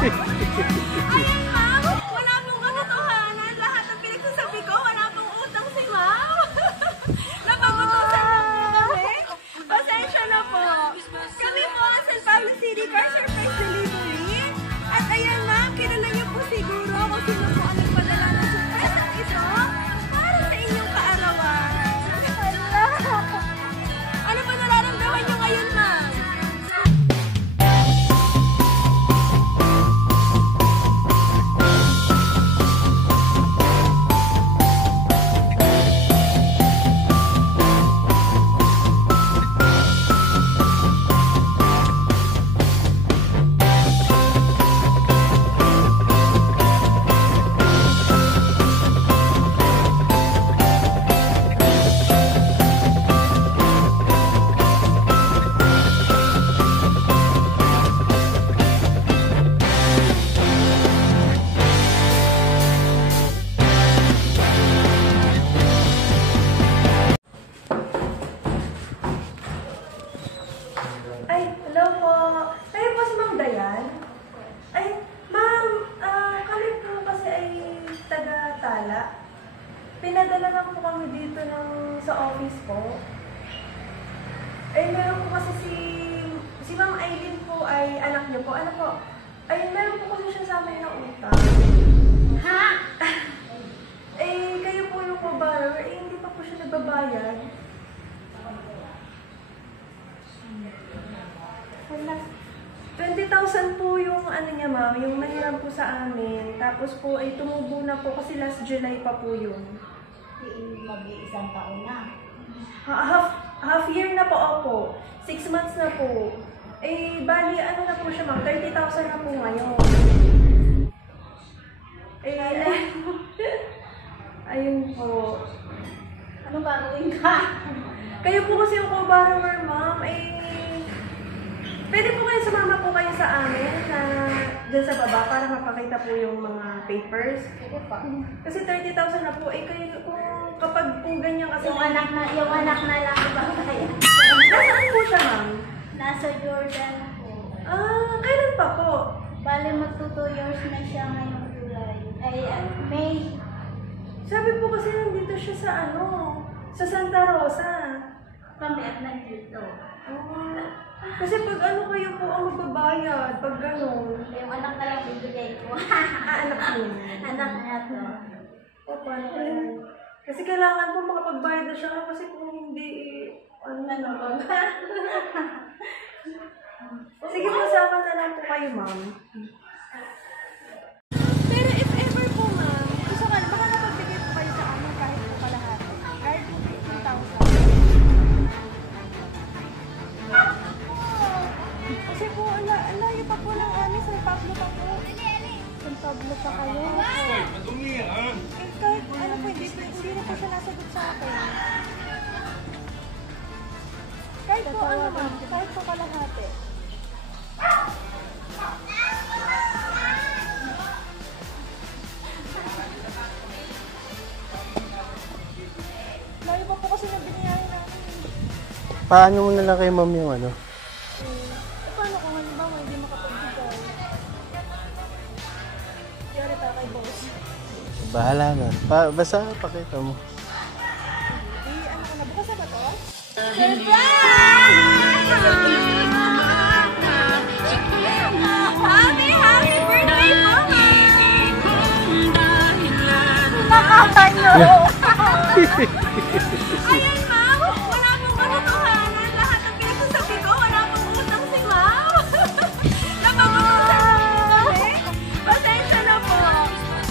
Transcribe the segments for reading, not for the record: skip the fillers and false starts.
Ayun, ma'am! Wala pong katotohanan. Lahat ng pinagsasabi ko, wala pong utang si ma'am. Napagutusan lang po kami. Pasensya na po. Kami po ang San Pablo City Car Surprise Delivery. At ayan, ma'am, kilala niyo po siguro kung sino po ang nagpadala ng surprise at ito para sa inyong kaarawan. Ano ba nararamdaman niyo ngayon, ma'am? Ay, hello po. Kayo po si Ma'am Dayan? Ay, ma'am, kami po kasi ay taga-Tala. Pinadala lang po kami dito sa office po. Ay, meron po kasi si Ma'am Aileen po ay anak niyo po. Ano po? Ay, meron po kasi siya sa amin ng utang. Ha? Eh, kayo po yung co-borrower. Eh, hindi pa po siya nagbabayad. Wala. 20,000 po yung ano niya, ma'am, yung nahiram po sa amin. Tapos po ay tumubo na po kasi last July pa po yun. Mag-iisang taon na. Half year na po ako. 6 months na po. Eh, bali, ano na po siya, ma'am? 30,000 na po ngayon. Ayun po. Anong gagawin ka? Kayo po kasi yung co-borrower, ma'am. Pwede po kayo sumama po kayo sa amin dyan sa baba para mapakita po yung mga papers. Sige pa. Kasi 30,000 na po. Kayo kung kapag po ganyan kasi... Yung anak na lang ba kaya? Nasaan po siya, ma'am? Nasa Jordan po. Kailan pa po? Bale, magto 2 years na siya ngayong July. May. Sabi po kasi nandito siya sa Santa Rosa. Kami at nandito. Kasi pag kayo po ang magbabayad, pag gano'n. Yung anak na lang bibigay ko. Anak niyo. Anak na to. Paano kaya? Kasi kailangan po makapagbayad na siya kasi kung hindi, na ba? Sige po, sama na lang po kayo, ma'am. Pero if ever po, ma'am, gusto ka na, baka napagbigay po kayo sa amin kahit po kalahati. Kahit po 15,000. Kasi po, layo pa po ng amin, San Pablo pa po. San Pablo pa kayo. Kahit ano po, hindi na po siya nasagot sa akin. Kahit po ma'am, kahit po kalahati. Layo pa po kasi na biniyahin namin. Paano mo na lang kay ma'am yung ano? Paano kung halimbawa hindi makapagbigay? Yari pa kay boss. Bahala na. Basta pakita mo. Ano ka na? Bukas na ba to? Happy birthday po! Nakakanya! Ayan, ma'am! Wala pong katotohanan. Lahat ng pinagsasabi ko, wala pong utang si ma'am. Napagutusan lang po kami. Pasensya na po.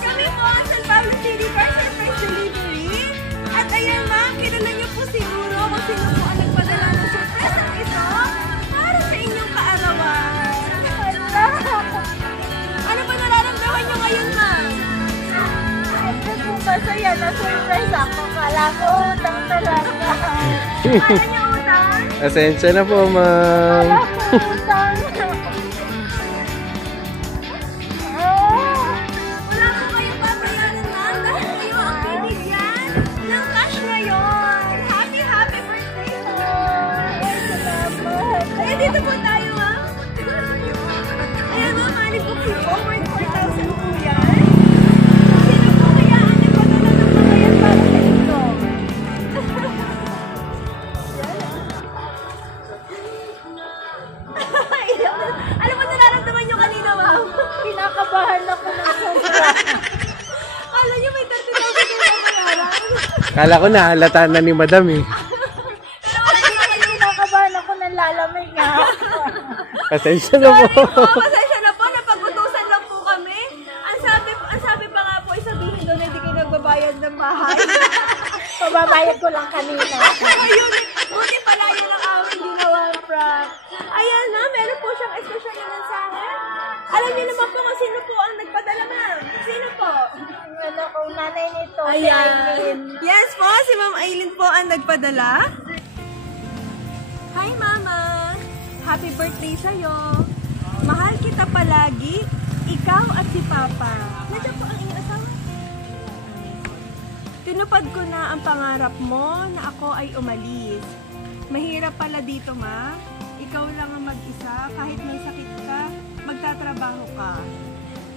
Kami po ang San Pablo City Car Surprise Delivery. At ayan, ma'am, kilala niyo po siguro kung sino po ang nagpadala ng surprise at ito para sa inyong kaarawan. Ano ba nararamdaman niyo ngayon, ma'am? Masaya na surprise ako. Kala ko utang talaga. Kala niyo utang? Asensya na po, ma'am. Kala ko utang. Wala po kayong babayaran, ma'am, dahil kayo ang binigyan ng cash ngayon. Happy birthday po! Salamat. Dito po tayo, ma'am. Ayan, ma'am, hanip po kayo. Kala ko nahalata na ni madam eh. Kinakabahan ako ng lalamig nga. Pasensya na po. Pasensya na po, napag-utusan lang po kami. Ang sabi pa nga po, sabihin doon na hindi kayo nagbabayad ng bahay. Pababayad ko lang kanina. Ayun, buti pala yun ang aming ginawang prank. Ayan na, meron po siyang espesyal na mensahe. Alam niyo naman po kung sino po ang nagpadala, ma'am. Sino po? Ano kung nanay nito, si Aileen. Yes po, si Ma'am Aileen po ang nagpadala. Hi, Mama. Happy birthday sa'yo. Mahal kita palagi, ikaw at si Papa. Nandiyan po ang inyong asawa. Tinupad ko na ang pangarap mo na ako ay umalis. Mahirap pala dito, Ma. Ikaw lang ang mag-isa, kahit may sakit ka, magtatrabaho ka.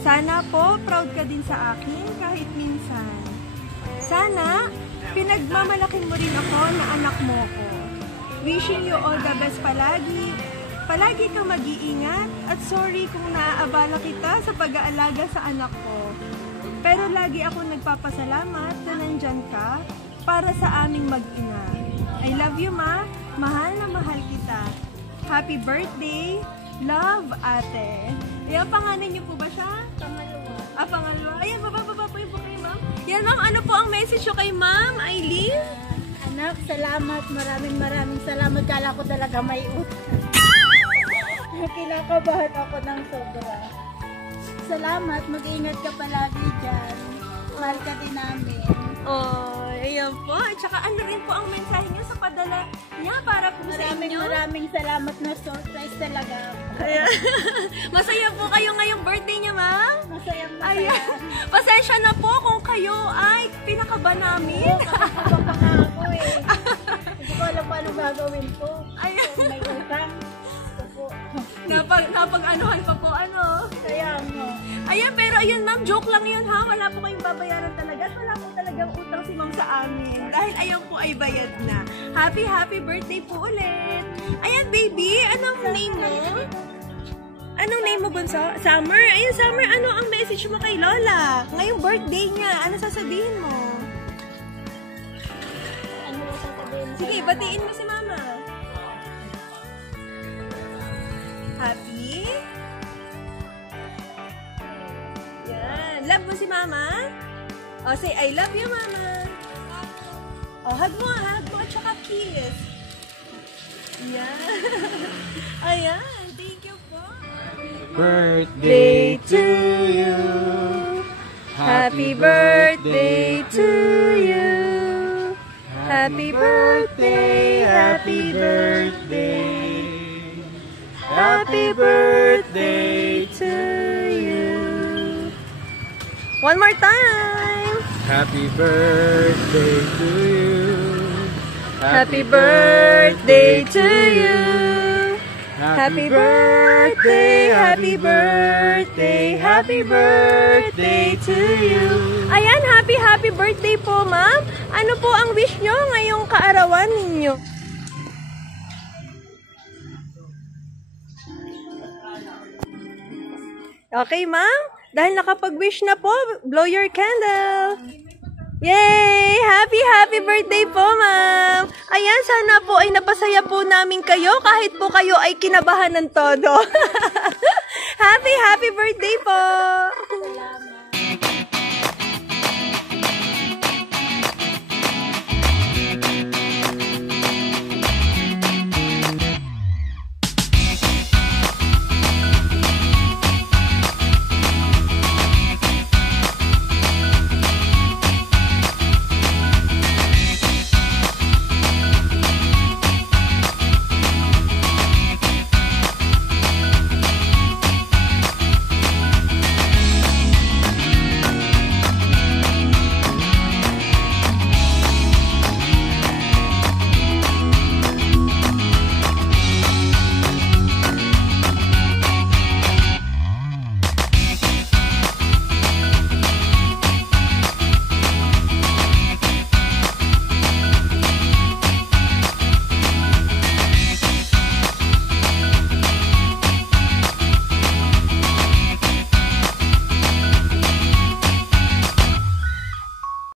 Sana po, proud ka din sa akin kahit minsan. Sana, pinagmamalaki mo rin ako na anak mo ko. Wishing you all the best palagi. Palagi kang mag-iingat at sorry kung naaabala kita sa pag-aalaga sa anak ko. Pero lagi ako nagpapasalamat na nandyan ka para sa aming mag-ina. I love you, Ma. Mahal na mahal kita. Happy birthday. Love, ate. Ayan, pangalan niyo po ba siya? Pangalawa. Pangalawa. Ayan, baba po yung book kay Ma'am. Yan, Ma'am. Ano po ang message nyo kay Ma'am Aileen? Anak, salamat. Maraming salamat. Kala ko talaga may utang. Kinakabahan ako ng sobra. Salamat. Mag-ingat ka palagi dyan. Mahal ka din namin. Oh, ayan po. At saka ano rin po ang mensahe niyo sa padala niya para po sa inyo? Maraming salamat na surprise talaga. Ayan. Masaya po kayo ngayong birthday niya, Ma'am? Masayang Ayan. Pasensya na po kung kayo ay pinakaba namin. Kapag pa nga ako eh. Hindi ko alam paano gagawin ko. Ayan. Kung may utang. Opo. Napag-anuhan pa po, ano? Kaya ano. Ayan, pero ayun, Ma'am, joke lang yun, ha? Wala po kayong babayaran talaga. At wala po talagang utang si Ma'am sa amin. Dahil ayun po ay bayad na. Happy birthday po ulit. Ayan, baby, anong name mo? Anong name mo, Bunso? Summer? Ayun, Summer, ano ang message mo kay Lola? Ngayong birthday niya, ano sasabihin mo? Ano ba sasabihin? Sige, batiin mo si Mama. Happy? Yan. Love mo si Mama? O, say, I love you, Mama. O, hug mo at saka kiss. Yan. Ayan, thank you po. Birthday to you. Happy birthday to you. Happy birthday, happy birthday. Happy birthday to you. One more time. Happy birthday to you. Happy birthday to you. Happy birthday, happy birthday, happy birthday to you. Ayan, happy birthday po, Ma'am. Ano po ang wish nyo ngayong kaarawan ninyo? Okay, Ma'am. Dahil nakapag-wish na po, blow your candle. Yay! Happy birthday po, Ma'am. Ayan, sana po ay napasaya po namin kayo kahit po kayo ay kinabahan ng todo. Happy birthday po. Salamat.